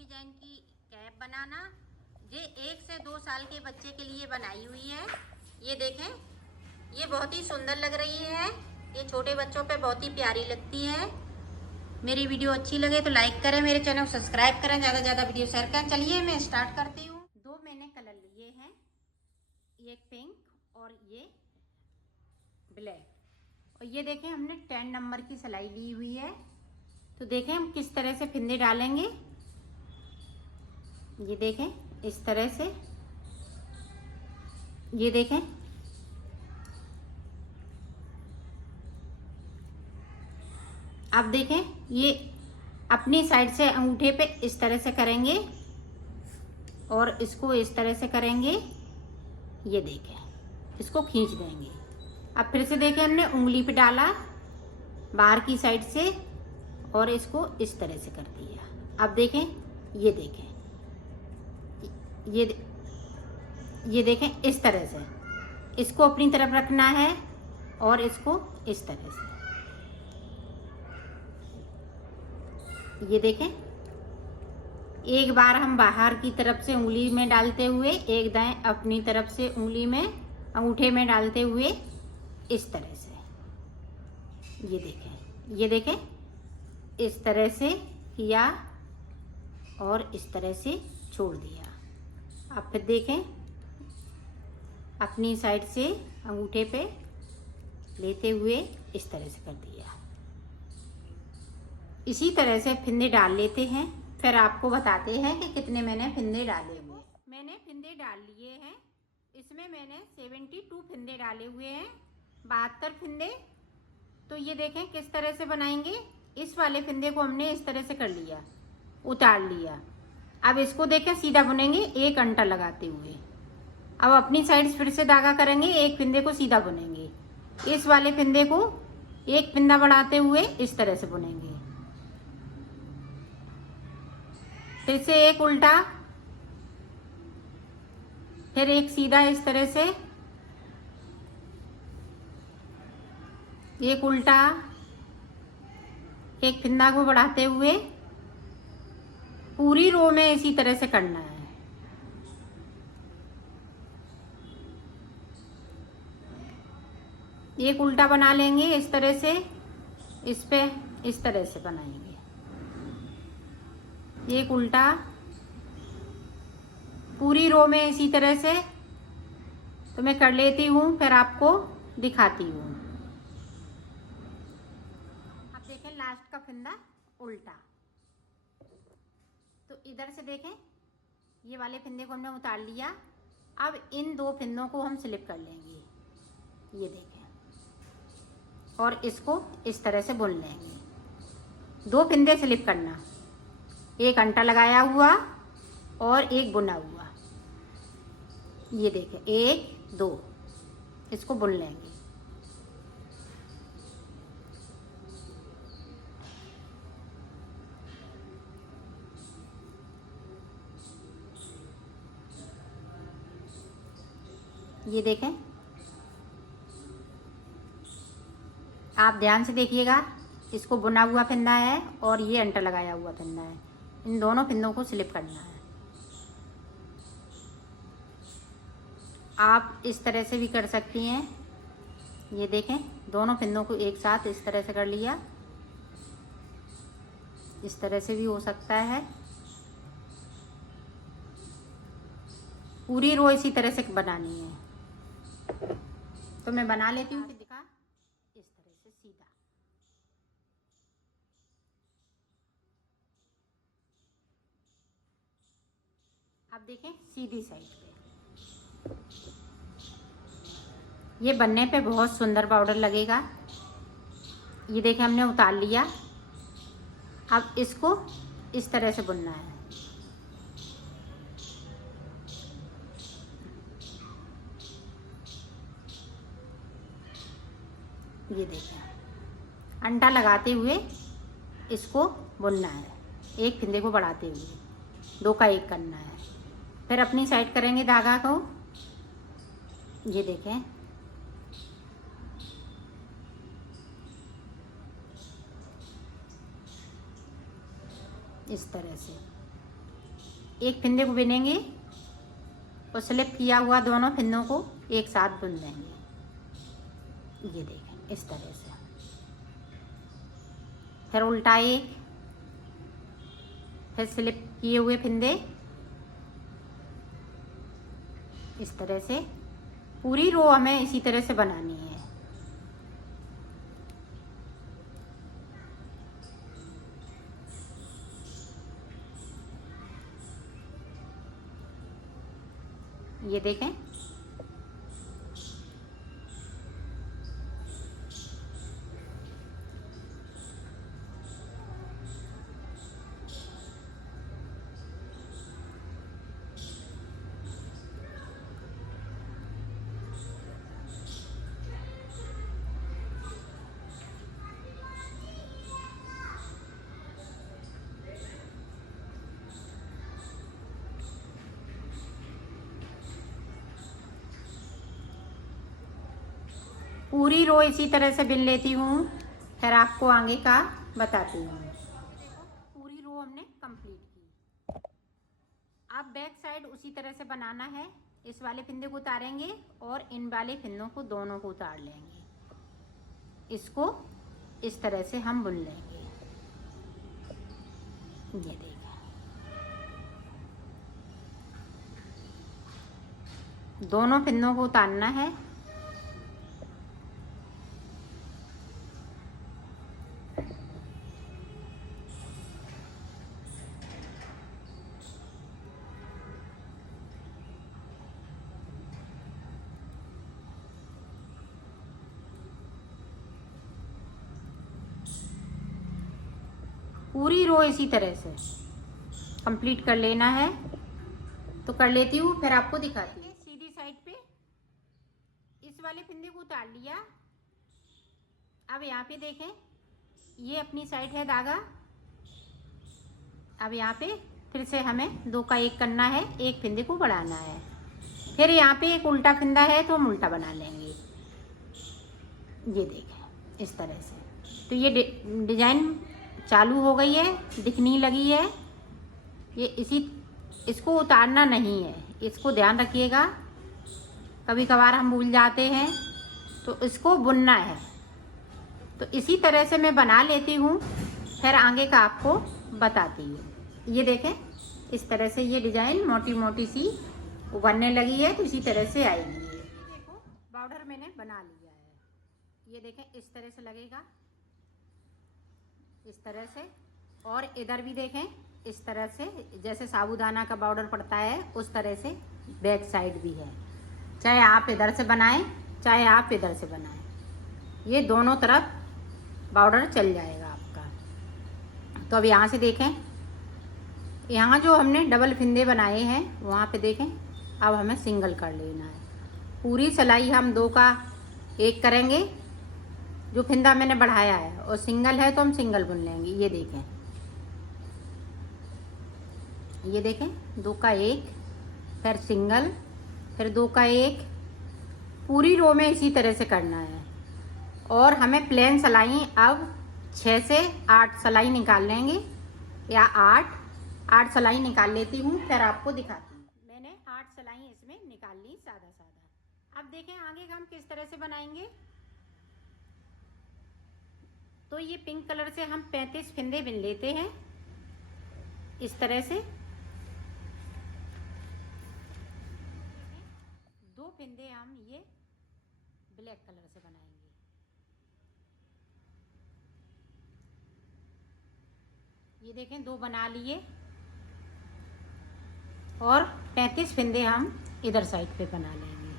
Design की cap बनाना। ये 1 से 2 साल के बच्चे के लिए बनाई हुई है। ये देखें, ये बहुत ही सुंदर लग रही है। ये छोटे बच्चों पे बहुत ही प्यारी लगती है। मेरी वीडियो अच्छी लगे तो लाइक करें, मेरे चैनल को सब्सक्राइब करें, ज़्यादा से ज़्यादा वीडियो शेयर करें। चलिए मैं स्टार्ट करती हूँ। 2 मैंने कलर लिए हैं, एक पिंक और ये ब्लैक। और ये देखें, हमने 10 नंबर की सिलाई ली हुई है। तो देखें हम किस तरह से फिंदे डालेंगे। ये देखें इस तरह से, ये देखें अब देखें, ये अपनी साइड से अंगूठे पे इस तरह से करेंगे और इसको इस तरह से करेंगे। ये देखें, इसको खींच देंगे। अब फिर से देखें, हमने उंगली पे डाला बाहर की साइड से और इसको इस तरह से कर दिया। अब देखें, ये देखें, ये देखें इस तरह से इसको अपनी तरफ रखना है और इसको इस तरह से। ये देखें, एक बार हम बाहर की तरफ से उंगली में डालते हुए, एक दाएं अपनी तरफ से उंगली में अंगूठे में डालते हुए इस तरह से। ये देखें, ये देखें इस तरह से किया और इस तरह से छोड़ दिया। अब फिर देखें, अपनी साइड से अंगूठे पे लेते हुए इस तरह से कर दिया। इसी तरह से फिंदे डाल लेते हैं, फिर आपको बताते हैं कि कितने मैंने फिंदे डाले हुए। मैंने फिंदे डाल लिए हैं, इसमें मैंने 72 फिंदे डाले हुए हैं, 72 फिंदे। तो ये देखें किस तरह से बनाएंगे। इस वाले फिंदे को हमने इस तरह से कर लिया, उतार लिया। अब इसको देखें सीधा बुनेंगे एक अंटा लगाते हुए। अब अपनी साइड फिर से धागा करेंगे, एक फिंदे को सीधा बुनेंगे। इस वाले फिंदे को एक फिंदा बढ़ाते हुए इस तरह से बुनेंगे। फिर से एक उल्टा, फिर एक सीधा इस तरह से, एक उल्टा, एक फिंदा को बढ़ाते हुए पूरी रो में इसी तरह से करना है। एक उल्टा बना लेंगे इस तरह से, इस पे इस तरह से बनाएंगे। एक उल्टा पूरी रो में इसी तरह से। तो मैं कर लेती हूँ, फिर आपको दिखाती हूँ। अब देखें लास्ट का फिंदा उल्टा। तो इधर से देखें, ये वाले फिंदे को हमने उतार लिया। अब इन 2 फिंदों को हम स्लिप कर लेंगे। ये देखें, और इसको इस तरह से बुन लेंगे। 2 फिंदे स्लिप करना, एक अंटा लगाया हुआ और एक बुना हुआ। ये देखें 1 2, इसको बुन लेंगे। ये देखें, आप ध्यान से देखिएगा, इसको बुना हुआ फिंदा है और ये अंटा लगाया हुआ फिंदा है। इन दोनों फिंदों को स्लिप करना है। आप इस तरह से भी कर सकती हैं। ये देखें, दोनों फिंदों को एक साथ इस तरह से कर लिया। इस तरह से भी हो सकता है। पूरी रो इसी तरह से बनानी है। तो मैं बना लेती हूँ, दिखा इस तरह से सीधा। अब देखें सीधी साइड पे, ये बनने पे बहुत सुंदर पाउडर लगेगा। ये देखें हमने उतार लिया। अब इसको इस तरह से बुनना है। ये देखें, अंटा लगाते हुए इसको बुनना है, एक फिंदे को बढ़ाते हुए 2 का 1 करना है। फिर अपनी साइड करेंगे धागा को। ये देखें, इस तरह से एक फिंदे को बिनेंगे और स्लिप किया हुआ दोनों फिंदों को एक साथ बुन देंगे। ये देखें इस तरह से। फिर उल्टा एक, फिर स्लिप किए हुए फिंदे, इस तरह से पूरी रो हमें इसी तरह से बनानी है। ये देखें पूरी रो इसी तरह से बिन लेती हूँ, फिर आपको आगे का बताती हूँ। पूरी रो हमने कंप्लीट की। अब बैक साइड उसी तरह से बनाना है। इस वाले फिंदे को उतारेंगे और इन वाले फिंदों को दोनों को उतार लेंगे। इसको इस तरह से हम बुन लेंगे। ये देखिए, दोनों फिंदों को उतारना है। पूरी रो इसी तरह से कंप्लीट कर लेना है। तो कर लेती हूँ, फिर आपको दिखाती हूँ। सीधी साइड पे इस वाले फिंदे को उतार लिया। अब यहाँ पे देखें, ये अपनी साइड है धागा। अब यहाँ पे फिर से हमें 2 का 1 करना है, एक फिंदे को बढ़ाना है। फिर यहाँ पे एक उल्टा फिंदा है तो हम उल्टा बना लेंगे। ये देखें इस तरह से। तो ये डिजाइन चालू हो गई है, दिखनी लगी है। ये इसको उतारना नहीं है, इसको ध्यान रखिएगा। कभी कभार हम भूल जाते हैं, तो इसको बुनना है। तो इसी तरह से मैं बना लेती हूँ, फिर आगे का आपको बताती हूँ। ये देखें इस तरह से ये डिजाइन मोटी मोटी सी उभरने लगी है, तो इसी तरह से आएगी। देखो बॉर्डर मैंने बना लिया है। ये देखें इस तरह से लगेगा, इस तरह से। और इधर भी देखें इस तरह से, जैसे साबूदाना का बॉर्डर पड़ता है उस तरह से बैक साइड भी है। चाहे आप इधर से बनाएं, चाहे आप इधर से बनाएं, ये दोनों तरफ बॉर्डर चल जाएगा आपका। तो अब यहाँ से देखें, यहाँ जो हमने डबल फिंदे बनाए हैं वहाँ पे देखें, अब हमें सिंगल कर लेना है। पूरी सिलाई हम 2 का 1 करेंगे। जो फिंदा मैंने बढ़ाया है और सिंगल है तो हम सिंगल बुन लेंगे। ये देखें, ये देखें 2 का 1, फिर सिंगल, फिर 2 का 1। पूरी रो में इसी तरह से करना है। और हमें प्लेन सिलाई अब 6 से 8 सिलाई निकाल लेंगे, या 8 सिलाई निकाल लेती हूँ, फिर आपको दिखाती हूँ। मैंने 8 सिलाई इसमें निकाल ली सादा सादा। अब देखें आगे का हम किस तरह से बनाएंगे। तो ये पिंक कलर से हम 35 फिंदे बिन लेते हैं इस तरह से। 2 फिंदे हम ये ब्लैक कलर से बनाएंगे। ये देखें 2 बना लिए, और 35 फिंदे हम इधर साइड पे बना लेंगे।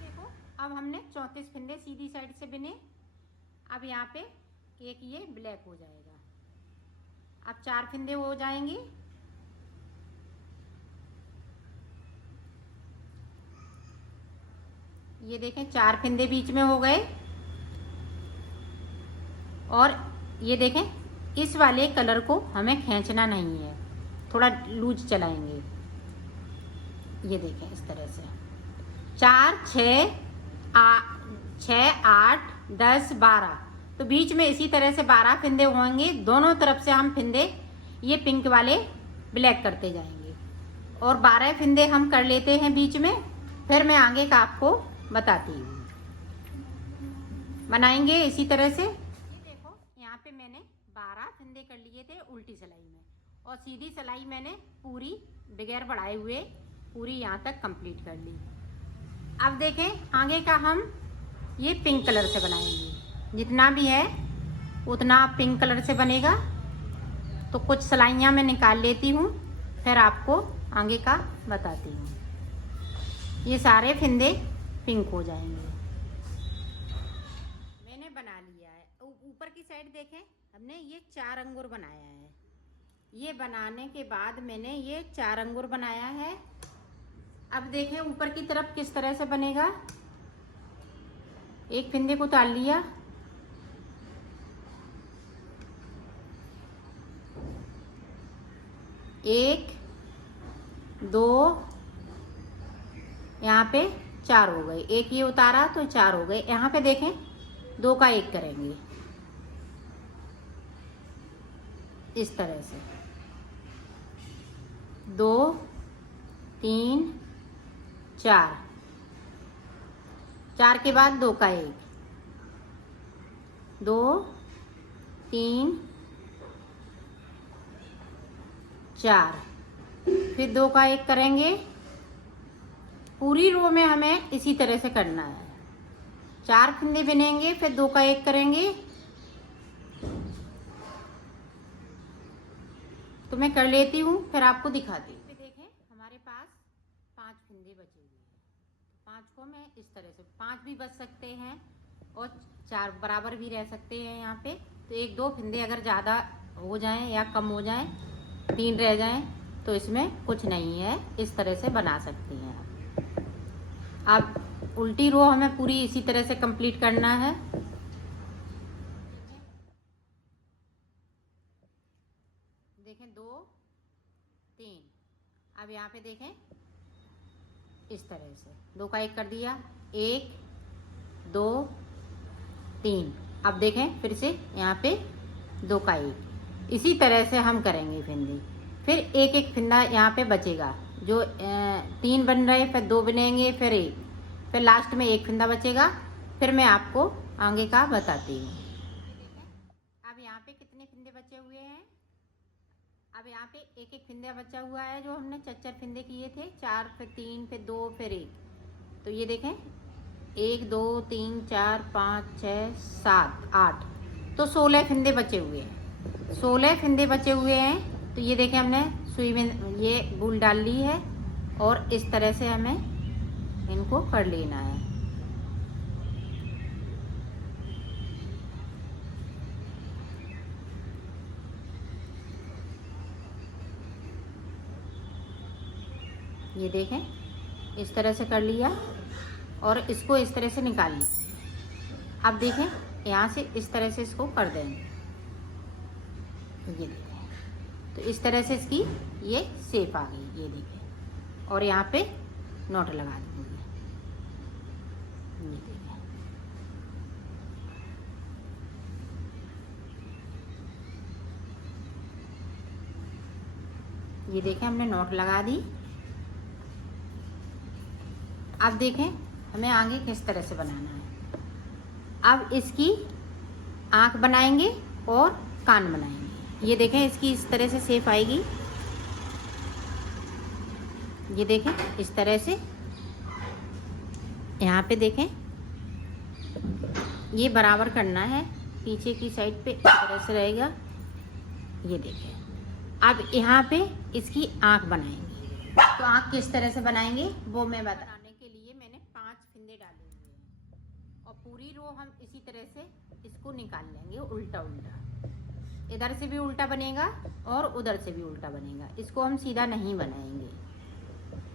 देखो अब हमने 34 फिंदे सीधी साइड से बिने। अब यहाँ पे एक ये ब्लैक हो जाएगा। अब 4 फिंदे हो जाएंगे। ये देखें 4 फिंदे बीच में हो गए। और ये देखें इस वाले कलर को हमें खींचना नहीं है, थोड़ा लूज चलाएंगे। ये देखें इस तरह से 4 6 8 10 12, तो बीच में इसी तरह से 12 फिंदे होंगे। दोनों तरफ से हम फिंदे ये पिंक वाले ब्लैक करते जाएंगे। और 12 फंदे हम कर लेते हैं बीच में, फिर मैं आगे का आपको बताती हूँ। बनाएंगे इसी तरह से। ये देखो यहाँ पे मैंने 12 फंदे कर लिए थे उल्टी सिलाई में, और सीधी सिलाई मैंने पूरी बगैर बढ़ाए हुए पूरी यहाँ तक कंप्लीट कर ली। अब देखें आगे का हम ये पिंक कलर से बनाएंगे। जितना भी है उतना पिंक कलर से बनेगा। तो कुछ सिलाइयाँ मैं निकाल लेती हूँ, फिर आपको आगे का बताती हूँ। ये सारे फंदे पिंक हो जाएंगे। मैंने बना लिया है। ऊपर की साइड देखें, हमने ये 4 अंगूर बनाया है। ये बनाने के बाद मैंने ये 4 अंगूर बनाया है। अब देखें ऊपर की तरफ किस तरह से बनेगा। एक फंदे को उतार लिया, एक, दो, यहाँ पे 4 हो गए। एक ये उतारा तो 4 हो गए। यहाँ पे देखें 2 का 1 करेंगे इस तरह से। 2, 3, 4, 4 के बाद 2 का 1, 2, 3, 4, फिर 2 का 1 करेंगे। पूरी रो में हमें इसी तरह से करना है। 4 फंदे बिनेंगे, फिर 2 का 1 करेंगे। तो मैं कर लेती हूँ, फिर आपको दिखाती हूँ। देखें हमारे पास 5 फंदे बचे हुए हैं। 5 को मैं इस तरह से, 5 भी बच सकते हैं और 4 बराबर भी रह सकते हैं यहाँ पे। तो 1-2 फंदे अगर ज़्यादा हो जाएं या कम हो जाएं, 3 रह जाएं, तो इसमें कुछ नहीं है। इस तरह से बना सकती हैं आप। अब उल्टी रो हमें पूरी इसी तरह से कंप्लीट करना है। देखें 2, 3। अब यहाँ पे देखें इस तरह से 2 का 1 कर दिया, 1, 2, 3। अब देखें फिर से यहाँ पे 2 का 1। इसी तरह से हम करेंगे फंदे। फिर एक फंदा यहाँ पे बचेगा। जो 3 बन रहे, फिर 2 बनेंगे, फिर 1, फिर लास्ट में 1 फंदा बचेगा। फिर मैं आपको आगे का बताती हूँ। अब यहाँ पे कितने फंदे बचे हुए हैं। अब यहाँ पे एक फंदा बचा हुआ है, जो हमने 4 फंदे किए थे। 4, फिर 3, फिर 2, फिर 1। तो ये देखें 1, 2, 3, 4, 5, 6, 7, 8, तो 16 फंदे बचे हुए हैं। 16 फंदे बचे हुए हैं। तो ये देखें हमने सुई में ये बूल डाल ली है, और इस तरह से हमें इनको कर लेना है। ये देखें इस तरह से कर लिया, और इसको इस तरह से निकाल लिया। अब देखें यहाँ से इस तरह से इसको कर देंगे। ये देखें, तो इस तरह से इसकी ये शेप आ गई। ये देखें, और यहाँ पे नॉट लगा देंगे। ये देखें, ये देखें हमने नॉट लगा दी। अब देखें हमें आगे किस तरह से बनाना है। अब इसकी आँख बनाएंगे और कान बनाएंगे। ये देखें इसकी इस तरह से शेप आएगी। ये देखें इस तरह से। यहाँ पे देखें ये बराबर करना है, पीछे की साइड पे इस तरह से रहेगा। ये देखें अब यहाँ पे इसकी आँख बनाएंगे। तो आँख किस तरह से बनाएंगे वो मैं बताने के लिए मैंने 5 फंदे डाले हुए हैं, और पूरी रो हम इसी तरह से इसको निकाल लेंगे उल्टा उल्टा। इधर से भी उल्टा बनेगा और उधर से भी उल्टा बनेगा। इसको हम सीधा नहीं बनाएंगे।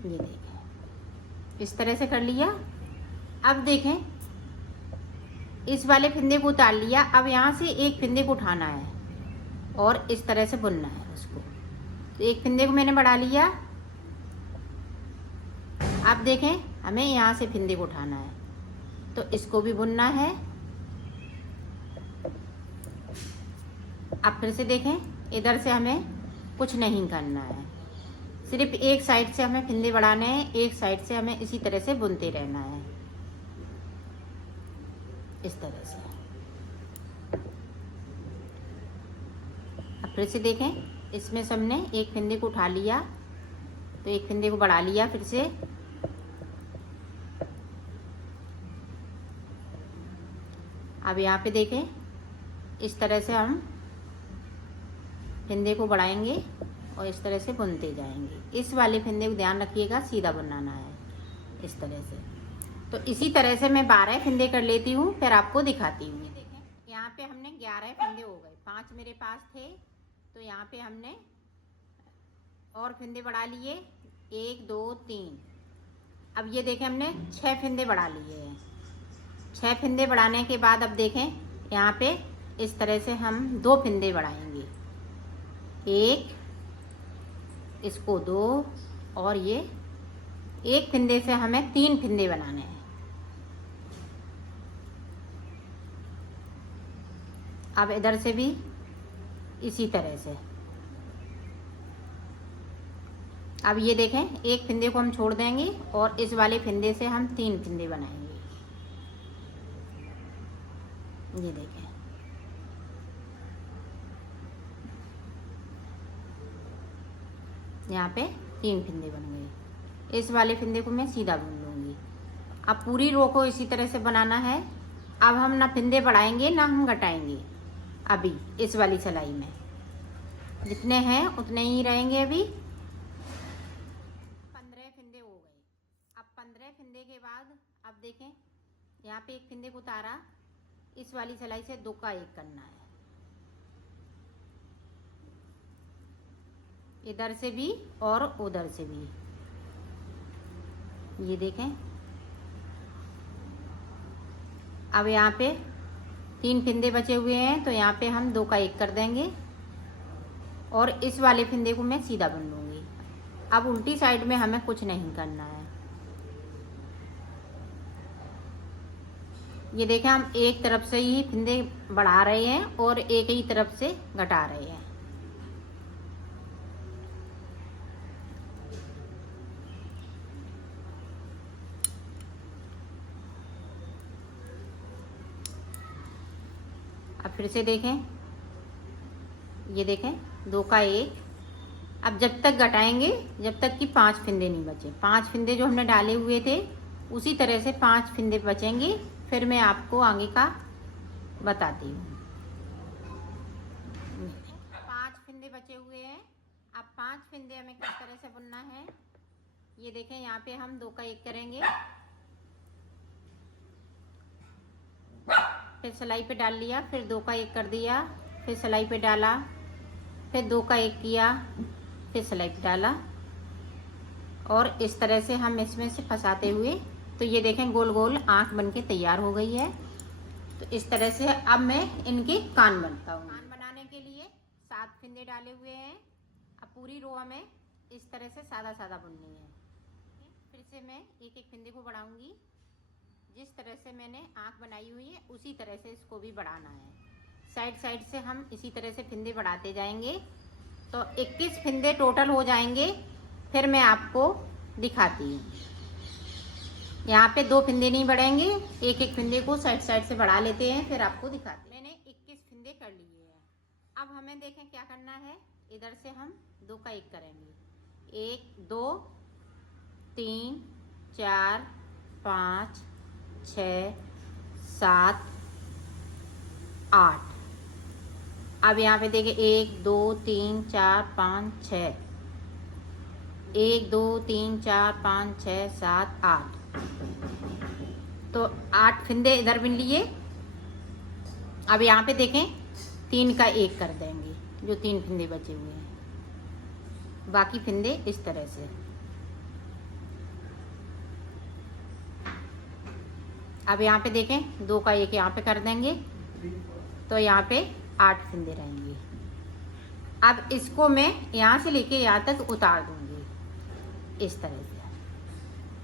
ये देखें इस तरह से कर लिया। अब देखें इस वाले फंदे को उतार लिया। अब यहाँ से एक फंदे को उठाना है और इस तरह से बुनना है उसको। तो एक फंदे को मैंने बढ़ा लिया। अब देखें हमें यहाँ से फंदे को उठाना है, तो इसको भी बुनना है। अब फिर से देखें इधर से हमें कुछ नहीं करना है। सिर्फ एक साइड से हमें फिंदे बढ़ाने हैं, एक साइड से हमें इसी तरह से बुनते रहना है, इस तरह से। अब फिर से देखें, इसमें से हमने एक फिंदे को उठा लिया, तो एक फिंदे को बढ़ा लिया फिर से। अब यहाँ पे देखें, इस तरह से हम फिंदे को बढ़ाएंगे और इस तरह से बुनते जाएंगे। इस वाले फिंदे को ध्यान रखिएगा, सीधा बनाना है इस तरह से। तो इसी तरह से मैं 12 फिंदे कर लेती हूँ, फिर आपको दिखाती हूँ। देखें, यहाँ पे हमने 11 फिंदे हो गए, 5 मेरे पास थे, तो यहाँ पे हमने और फिंदे बढ़ा लिए, 1 2 3। अब ये देखें, हमने 6 फिंदे बढ़ा लिए हैं। 6 फिंदे बढ़ाने के बाद अब देखें, यहाँ पे इस तरह से हम 2 फिंदे बढ़ाएंगे, 1, इसको 2, और ये एक फिंदे से हमें 3 फिंदे बनाने हैं। अब इधर से भी इसी तरह से। अब ये देखें, एक फिंदे को हम छोड़ देंगे और इस वाले फिंदे से हम 3 फिंदे बनाएंगे। ये देखें, यहाँ पे 3 फिंदे बन गए। इस वाले फिंदे को मैं सीधा बुन लूँगी। अब पूरी रो को इसी तरह से बनाना है। अब हम ना फिंदे बढ़ाएंगे ना हम घटाएंगे। अभी इस वाली सिलाई में जितने हैं उतने ही रहेंगे। अभी 15 फिंदे हो गए। अब 15 फिंदे के बाद अब देखें, यहाँ पे एक फिंदे को उतारा, इस वाली सिलाई से 2 का 1 करना है, इधर से भी और उधर से भी। ये देखें, अब यहाँ पे 3 फिंदे बचे हुए हैं, तो यहाँ पे हम 2 का 1 कर देंगे और इस वाले फिंदे को मैं सीधा बुन लूँगी। अब उल्टी साइड में हमें कुछ नहीं करना है। ये देखें, हम एक तरफ से ही फिंदे बढ़ा रहे हैं और एक ही तरफ से घटा रहे हैं। अब फिर से देखें, ये देखें, 2 का 1। अब जब तक घटाएंगे जब तक कि 5 फिंदे नहीं बचे। 5 फिंदे जो हमने डाले हुए थे उसी तरह से 5 फिंदे बचेंगे, फिर मैं आपको आगे का बताती हूँ। 5 फिंदे बचे हुए हैं। अब 5 फिंदे हमें किस तरह से बुनना है, ये देखें, यहाँ पे हम 2 का 1 करेंगे, फिर सिलाई पे डाल लिया, फिर 2 का 1 कर दिया, फिर सिलाई पे डाला, फिर 2 का 1 किया, फिर सिलाई पे डाला, और इस तरह से हम इसमें से फंसाते हुए, तो ये देखें गोल गोल आँख बन के तैयार हो गई है। तो इस तरह से अब मैं इनके कान बनता हूँ। कान बनाने के लिए 7 फिंदे डाले हुए हैं। अब पूरी रो हमें इस तरह से सादा सादा बुननी है। फिर से मैं एक एक फिंदे को बढ़ाऊंगी। जिस तरह से मैंने आँख बनाई हुई है उसी तरह से इसको भी बढ़ाना है। साइड साइड से हम इसी तरह से फिंदे बढ़ाते जाएंगे, तो 21 फिंदे टोटल हो जाएंगे। फिर मैं आपको दिखाती हूँ। यहाँ पे 2 फिंदे नहीं बढ़ेंगे, एक एक फिंदे को साइड साइड से बढ़ा लेते हैं, फिर आपको दिखाते हैं। मैंने 21 फिंदे कर लिए हैं। अब हमें देखें क्या करना है। इधर से हम 2 का 1 करेंगे, 1 2 3 4 5 6 7 8। अब यहाँ पे देखिए 1 2 3 4 5 6, 1 2 3 4 5 6 7 8, तो 8 फिंदे इधर बिन लिए। अब यहाँ पे देखें 3 का 1 कर देंगे, जो 3 फिंदे बचे हुए हैं। बाकी फिंदे इस तरह से। अब यहाँ पे देखें 2 का 1 यहाँ पे कर देंगे, तो यहाँ पे 8 फिंदे रहेंगे। अब इसको मैं यहाँ से लेके यहाँ तक उतार दूंगी इस तरह से।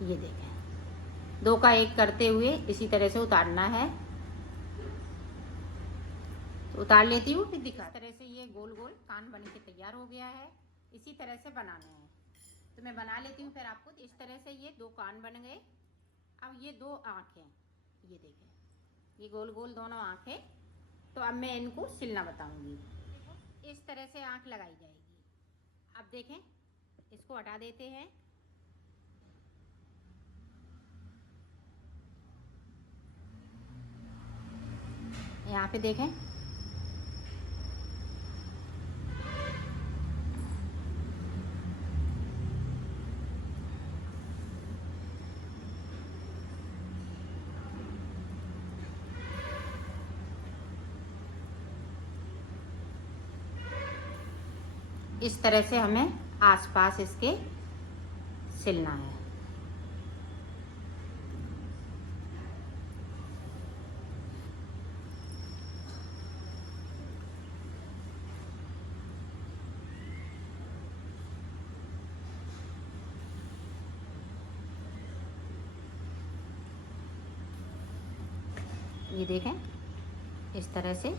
ये देखें 2 का 1 करते हुए इसी तरह से उतारना है। तो उतार लेती हूँ, फिर दिखा। इस तरह से ये गोल गोल कान बन के तैयार हो गया है। इसी तरह से बनाने हैं। तो मैं बना लेती हूँ फिर आपको। इस तरह से ये 2 कान बन गए। अब ये 2 आँखें, ये देखें, ये गोल गोल दोनों आँखें। तो अब मैं इनको सिलना बताऊँगी। इस तरह से आँख लगाई जाएगी। अब देखें, इसको हटा देते हैं। यहाँ पे देखें, इस तरह से हमें आसपास इसके सिलना है। ये देखें, इस तरह से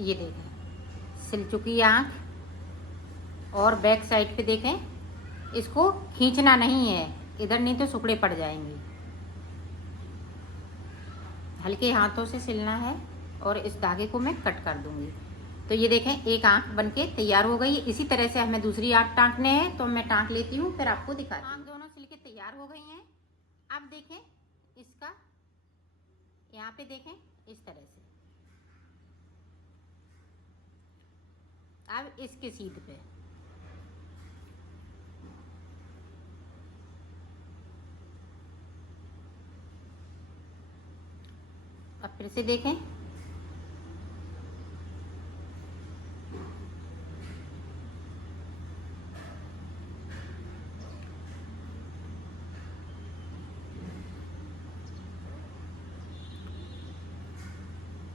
ये देखें सिल चुकी आँख। और बैक साइड पे देखें, इसको खींचना नहीं है इधर, नहीं तो सुकड़े पड़ जाएंगे। हल्के हाथों से सिलना है और इस धागे को मैं कट कर दूंगी। तो ये देखें, एक आँख बनके तैयार हो गई। इसी तरह से हमें दूसरी आँख टाँकने हैं, तो मैं टाँक लेती हूँ फिर आपको दिखाती हूँ। आँख दोनों सिल के तैयार हो गई हैं। अब देखें इसका, यहाँ पे देखें इस तरह से। अब इसके सीध पे अब फिर से देखें,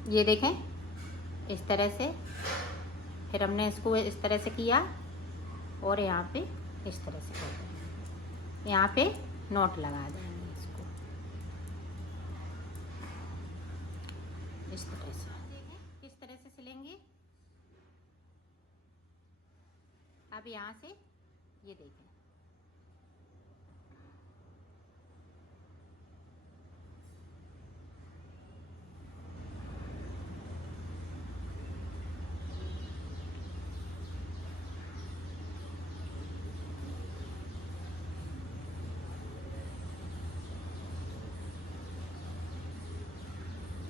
ये देखें इस तरह से। फिर हमने इसको इस तरह से किया और यहाँ पे इस तरह से कर देंगे। यहाँ पे नॉट लगा देंगे इसको इस तरह से। देखें किस तरह से सिलेंगे। अब यहाँ से ये देखें,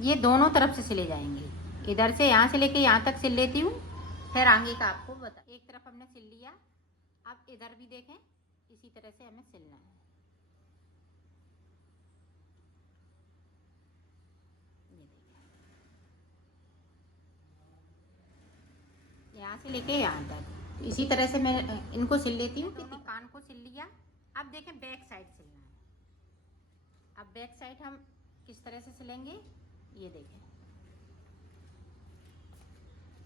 ये दोनों तरफ से सिले जाएंगे। इधर से यहाँ से लेके यहाँ तक सिल लेती हूँ, फिर आगे का आपको बता। एक तरफ हमने सिल लिया, अब इधर भी देखें इसी तरह से हमें सिलना है। ये देखें, यहाँ से लेके यहाँ तक इसी तरह से मैं इनको सिल लेती हूँ। दोनों कान को सिल लिया। अब देखें बैक साइड सिलना है। अब बैक साइड हम किस तरह से सिलेंगे, ये देखें।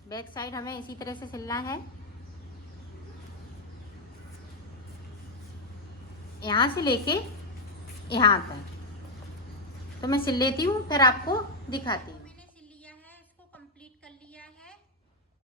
बैक साइड हमें इसी तरह से सिलना है। यहाँ से लेके यहाँ तक तो मैं सिल लेती हूँ, फिर आपको दिखाती हूँ।